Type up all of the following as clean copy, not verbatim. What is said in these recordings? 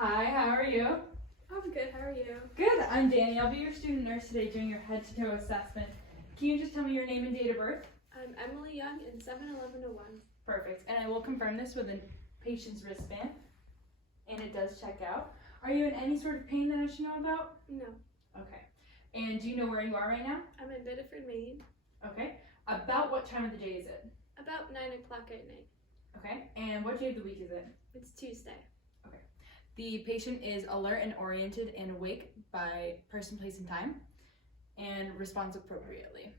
Hi, how are you? I'm good, how are you? Good, I'm Danny. I'll be your student nurse today doing your head to toe assessment. Can you just tell me your name and date of birth? I'm Emily Young and 7-11-01. Perfect. And I will confirm this with a patient's wristband. And it does check out. Are you in any sort of pain that I should know about? No. Okay. And do you know where you are right now? I'm in Biddeford, Maine. Okay. About what time of the day is it? About 9 o'clock at night. Okay. And what day of the week is it? It's Tuesday. The patient is alert and oriented and awake by person, place, and time, and responds appropriately.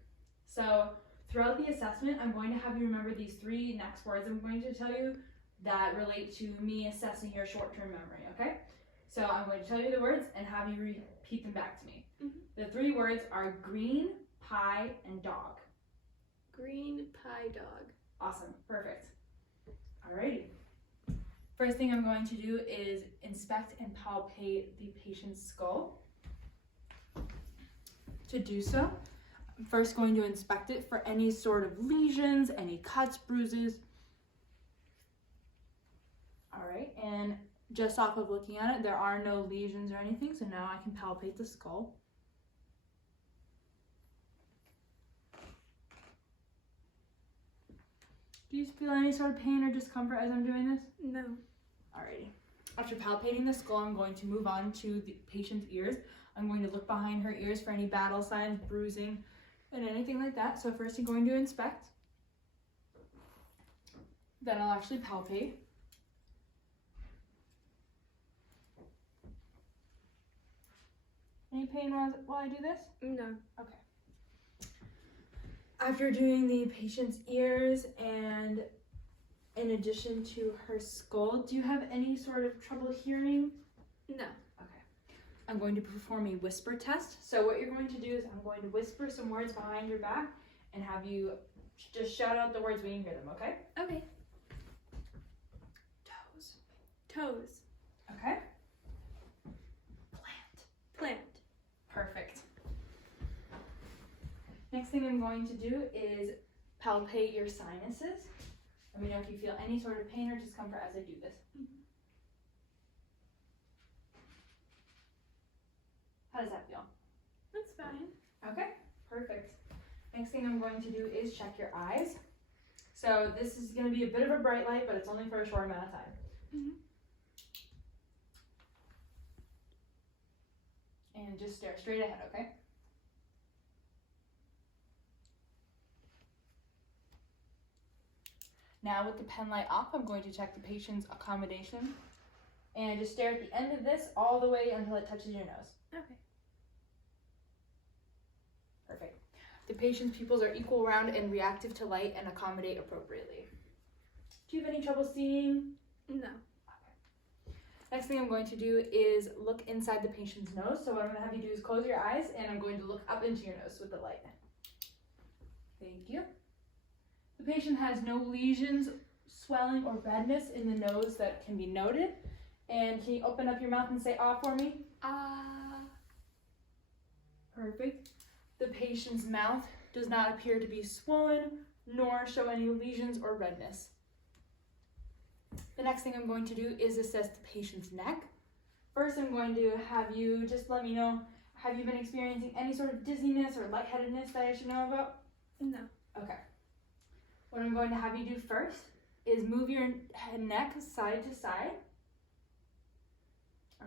So throughout the assessment, I'm going to have you remember these three next words I'm going to tell you that relate to me assessing your short-term memory, okay? So I'm going to tell you the words and have you repeat them back to me. The three words are green, pie, and dog. Green pie dog. Awesome, perfect. Alrighty. First thing I'm going to do is inspect and palpate the patient's skull. To do so, I'm first going to inspect it for any sort of lesions, any cuts, bruises. All right, and just off of looking at it, there are no lesions or anything, so now I can palpate the skull. Do you feel any sort of pain or discomfort as I'm doing this? No. Alrighty. After palpating the skull, I'm going to move on to the patient's ears. I'm going to look behind her ears for any battle signs, bruising, and anything like that. So first I'm going to inspect. Then I'll actually palpate. Any pain while I do this? No. Okay. After doing the patient's ears and in addition to her skull, do you have any sort of trouble hearing? No. Okay. I'm going to perform a whisper test. So what you're going to do is I'm going to whisper some words behind your back and have you just shout out the words when you hear them, okay? Okay. Toes. Toes. Okay. Plant. Plant. Perfect. Next thing I'm going to do is palpate your sinuses. Let me know if you feel any sort of pain or discomfort as I do this. How does that feel? That's fine. Okay, perfect. Next thing I'm going to do is check your eyes. So this is going to be a bit of a bright light, but it's only for a short amount of time. And just stare straight ahead, okay? Now with the pen light off, I'm going to check the patient's accommodation. And just stare at the end of this all the way until it touches your nose. Okay. Perfect. The patient's pupils are equal, round, and reactive to light and accommodate appropriately. Do you have any trouble seeing? No. Okay. Next thing I'm going to do is look inside the patient's nose. So what I'm going to have you do is close your eyes and I'm going to look up into your nose with the light. Thank you. The patient has no lesions, swelling, or redness in the nose that can be noted. And can you open up your mouth and say ah for me? Ah. Perfect. The patient's mouth does not appear to be swollen, nor show any lesions or redness. The next thing I'm going to do is assess the patient's neck. First, I'm going to have you just let me know, have you been experiencing any sort of dizziness or lightheadedness that I should know about? No. Okay. What I'm going to have you do first is move your neck side to side.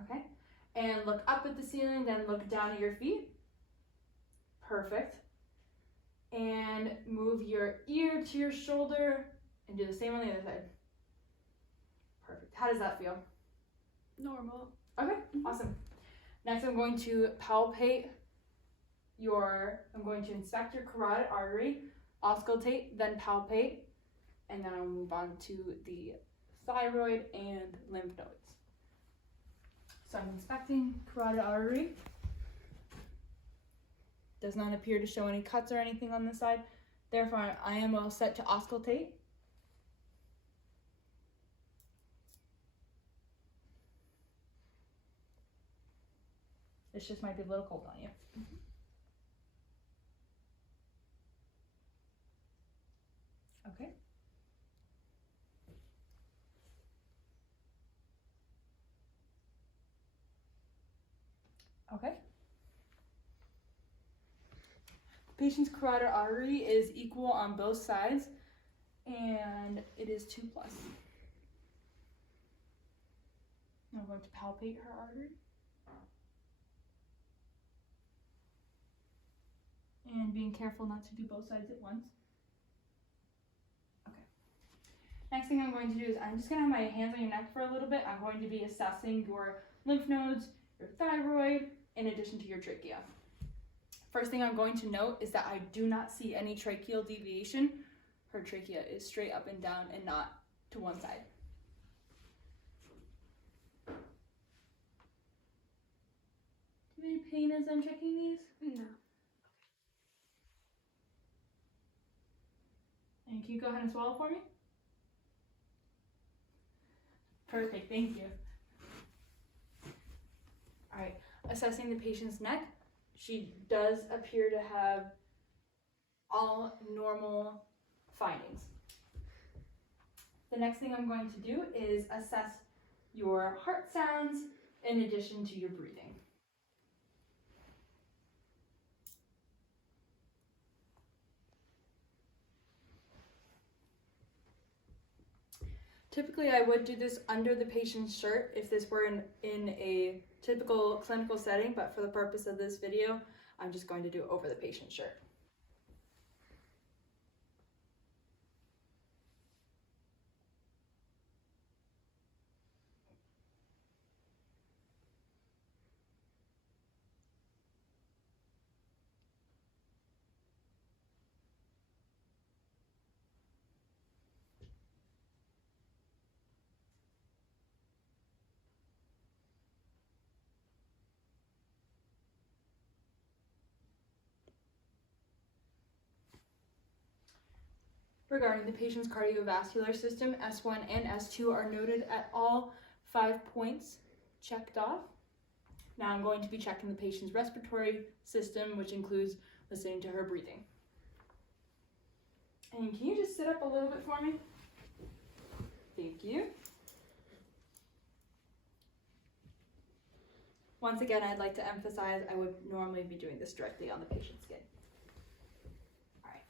Okay. And look up at the ceiling, then look down at your feet. Perfect. And move your ear to your shoulder and do the same on the other side. Perfect. How does that feel? Normal. Okay, awesome. Next, I'm going to palpate I'm going to inspect your carotid artery, auscultate, then palpate, and then I'll move on to the thyroid and lymph nodes. So I'm inspecting carotid artery. Does not appear to show any cuts or anything on this side. Therefore, I am all set to auscultate. This just might be a little cold on you. Okay. Okay. The patient's carotid artery is equal on both sides, and it is 2+. Now I'm going to palpate her artery. And being careful not to do both sides at once. Okay. Next thing I'm going to do is I'm just going to have my hands on your neck for a little bit. I'm going to be assessing your lymph nodes, your thyroid, in addition to your trachea. First thing I'm going to note is that I do not see any tracheal deviation. Her trachea is straight up and down and not to one side. Do you have any pain as I'm checking these? No. And can you go ahead and swallow for me? Perfect, thank you. All right, assessing the patient's neck. She does appear to have all normal findings. The next thing I'm going to do is assess your heart sounds in addition to your breathing. Typically, I would do this under the patient's shirt if this were in a typical clinical setting, but for the purpose of this video, I'm just going to do it over the patient's shirt. Regarding the patient's cardiovascular system, S1 and S2 are noted at all 5 points checked off. Now I'm going to be checking the patient's respiratory system, which includes listening to her breathing. And can you just sit up a little bit for me? Thank you. Once again, I'd like to emphasize I would normally be doing this directly on the patient's skin.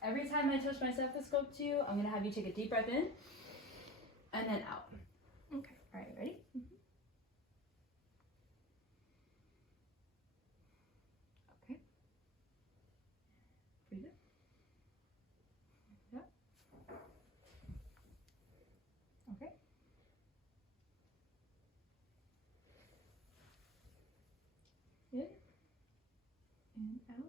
Every time I touch my stethoscope to you, I'm going to have you take a deep breath in and then out. Okay. All right, ready? Okay. Breathe in. Breathe out. Okay. In and out.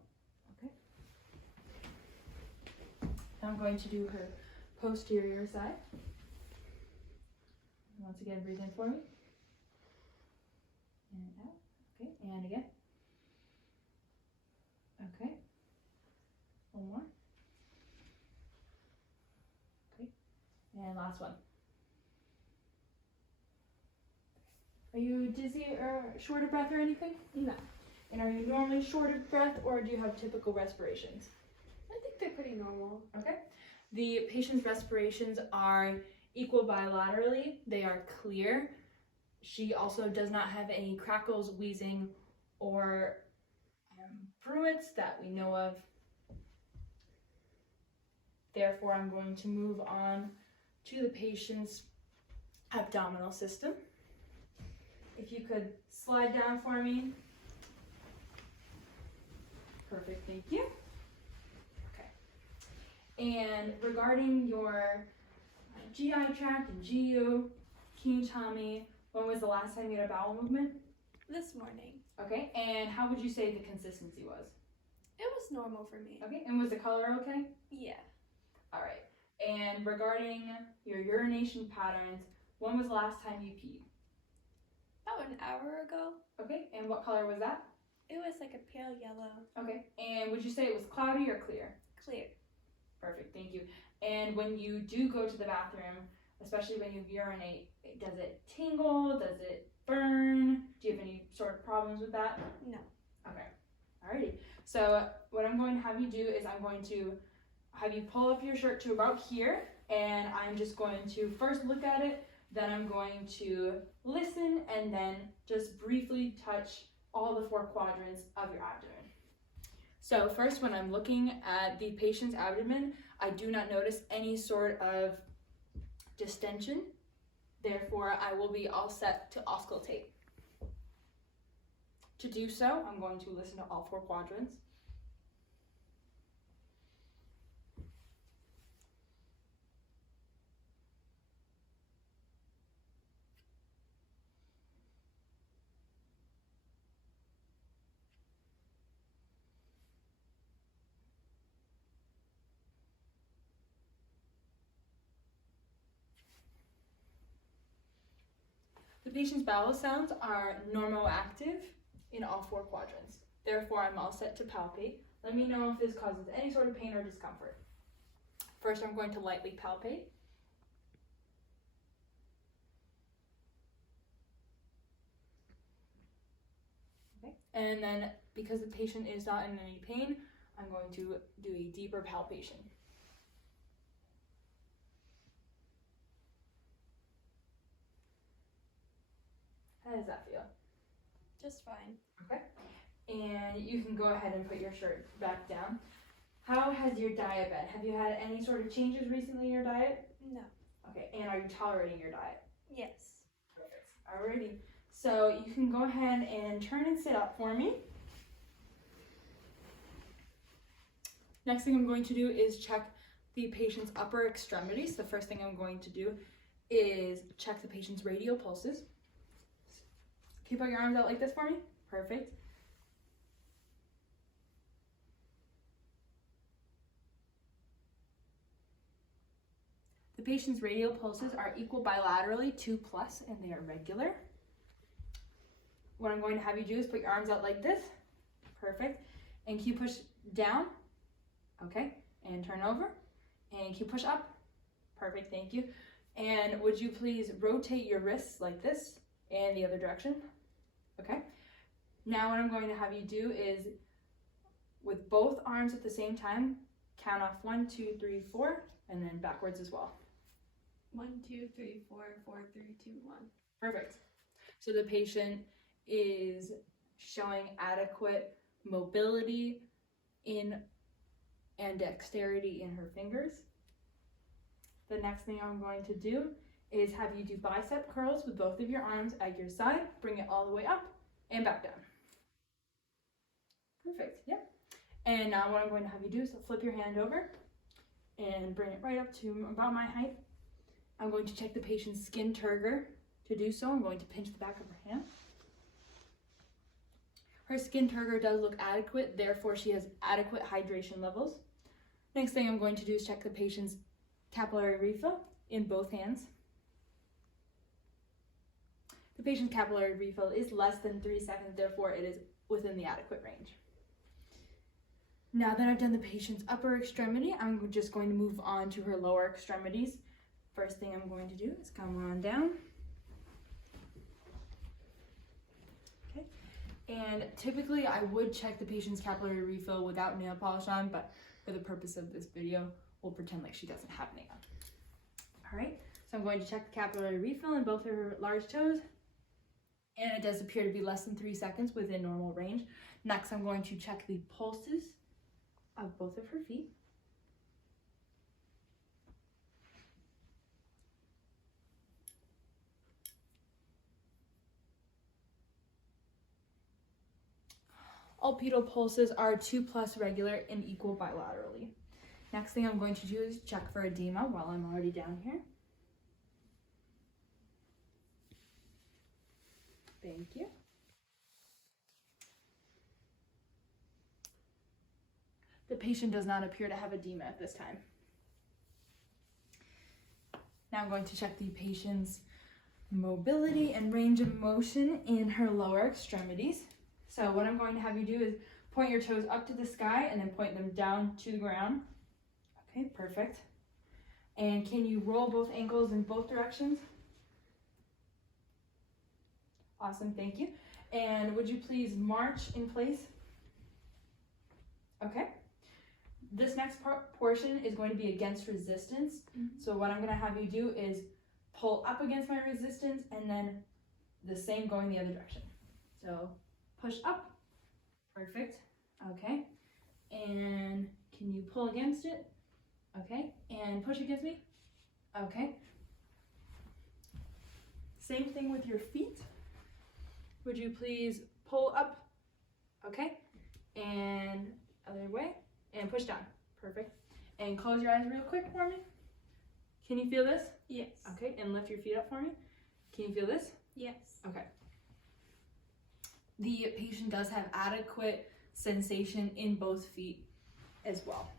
I'm going to do her posterior side. Once again, breathe in for me. And out. Okay, and again. Okay. One more. Okay, and last one. Are you dizzy or short of breath or anything? No. And are you normally short of breath or do you have typical respirations? I think they're pretty normal. Okay. The patient's respirations are equal bilaterally. They are clear. She also does not have any crackles, wheezing, or bruits that we know of. Therefore, I'm going to move on to the patient's abdominal system. If you could slide down for me. Perfect, thank you. And regarding your GI tract and GU, can you tell me when was the last time you had a bowel movement? This morning. Okay, and how would you say the consistency was? It was normal for me. Okay, and was the color okay? Yeah. All right, and regarding your urination patterns, when was the last time you peed? About an hour ago. Okay, and what color was that? It was like a pale yellow. Okay, and would you say it was cloudy or clear? Clear. Perfect, thank you. And when you do go to the bathroom, especially when you urinate, does it tingle? Does it burn? Do you have any sort of problems with that? No. Okay, alrighty. So what I'm going to have you do is I'm going to have you pull up your shirt to about here, and I'm just going to first look at it, then I'm going to listen, and then just briefly touch all the 4 quadrants of your abdomen. So first, when I'm looking at the patient's abdomen, I do not notice any sort of distension. Therefore, I will be all set to auscultate. To do so, I'm going to listen to all 4 quadrants. The patient's bowel sounds are normoactive in all 4 quadrants. Therefore, I'm all set to palpate. Let me know if this causes any sort of pain or discomfort. First, I'm going to lightly palpate. Okay. And then, because the patient is not in any pain, I'm going to do a deeper palpation. How does that feel? Just fine. Okay. And you can go ahead and put your shirt back down. How has your diet been? Have you had any sort of changes recently in your diet? No. Okay. And are you tolerating your diet? Yes. Perfect. Alrighty. So you can go ahead and turn and sit up for me. Next thing I'm going to do is check the patient's upper extremities. The first thing I'm going to do is check the patient's radial pulses. Can you put your arms out like this for me? Perfect. The patient's radial pulses are equal bilaterally, 2+, and they are regular. What I'm going to have you do is put your arms out like this. Perfect. And can you push down? Okay. And turn over. And can you push up? Perfect, thank you. And would you please rotate your wrists like this and the other direction? Okay. Now what I'm going to have you do is, with both arms at the same time, count off 1, 2, 3, 4, and then backwards as well. 1, 2, 3, 4, 4, 3, 2, 1. Perfect. So the patient is showing adequate mobility in and dexterity in her fingers. The next thing I'm going to do is have you do bicep curls with both of your arms at your side. Bring it all the way up and back down. Perfect, yep. And now what I'm going to have you do is flip your hand over and bring it right up to about my height. I'm going to check the patient's skin turgor. To do so, I'm going to pinch the back of her hand. Her skin turgor does look adequate, therefore she has adequate hydration levels. Next thing I'm going to do is check the patient's capillary refill in both hands. The patient's capillary refill is less than 3 seconds, therefore it is within the adequate range. Now that I've done the patient's upper extremity, I'm just going to move on to her lower extremities. First thing I'm going to do is come on down. Okay. And typically I would check the patient's capillary refill without nail polish on, but for the purpose of this video, we'll pretend like she doesn't have nail. All right, so I'm going to check the capillary refill in both of her large toes, and it does appear to be less than 3 seconds within normal range. Next, I'm going to check the pulses of both of her feet. All pedal pulses are 2+ regular and equal bilaterally. Next thing I'm going to do is check for edema while I'm already down here. Thank you. The patient does not appear to have edema at this time. Now I'm going to check the patient's mobility and range of motion in her lower extremities. So what I'm going to have you do is point your toes up to the sky and then point them down to the ground. Okay, perfect. And can you roll both ankles in both directions? Awesome, thank you. And would you please march in place? Okay. This next portion is going to be against resistance. So what I'm going to have you do is pull up against my resistance and then the same going the other direction. So push up. Perfect. Okay. And can you pull against it? Okay. And push against me. Okay. Same thing with your feet. Would you please pull up? Okay. And other way. And push down. Perfect. And close your eyes real quick for me. Can you feel this? Yes. Okay. And lift your feet up for me. Can you feel this? Yes. Okay. The patient does have adequate sensation in both feet as well.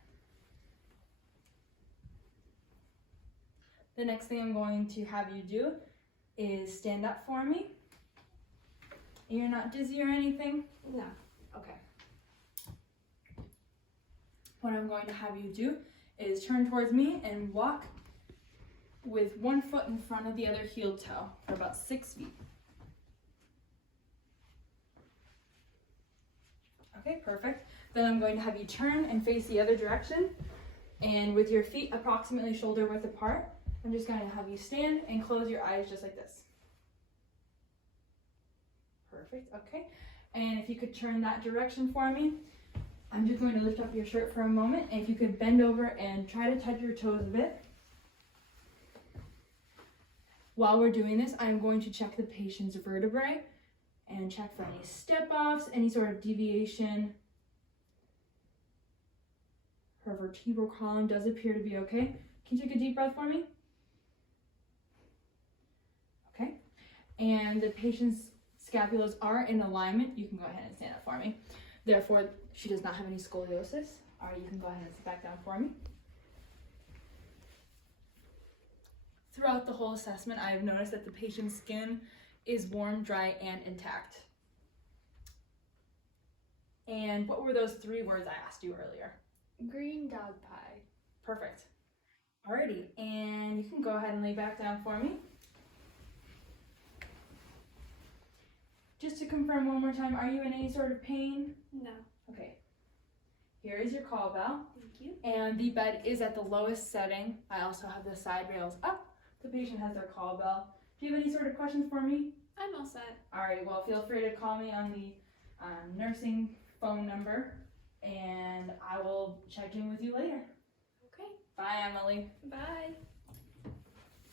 The next thing I'm going to have you do is stand up for me. You're not dizzy or anything? No. Okay. What I'm going to have you do is turn towards me and walk with one foot in front of the other heel toe for about 6 feet. Okay, perfect. Then I'm going to have you turn and face the other direction, and with your feet approximately shoulder width apart, I'm just going to have you stand and close your eyes just like this. Perfect, okay. And if you could turn that direction for me, I'm just going to lift up your shirt for a moment, and if you could bend over and try to touch your toes a bit. While we're doing this, I'm going to check the patient's vertebrae and check for any step-offs, any sort of deviation. Her vertebral column does appear to be okay. Can you take a deep breath for me? Okay. And the patient's scapulas are in alignment. You can go ahead and stand up for me. Therefore, she does not have any scoliosis. All right, you can go ahead and sit back down for me. Throughout the whole assessment, I have noticed that the patient's skin is warm, dry, and intact. And what were those 3 words I asked you earlier? Green dog pie. Perfect. Alrighty, and you can go ahead and lay back down for me. Just to confirm one more time, are you in any sort of pain? No. Okay. Here is your call bell. Thank you. And the bed is at the lowest setting. I also have the side rails up. The patient has their call bell. Do you have any sort of questions for me? I'm all set. Alright, well, feel free to call me on the nursing phone number, and I will check in with you later. Okay. Bye, Emily. Bye.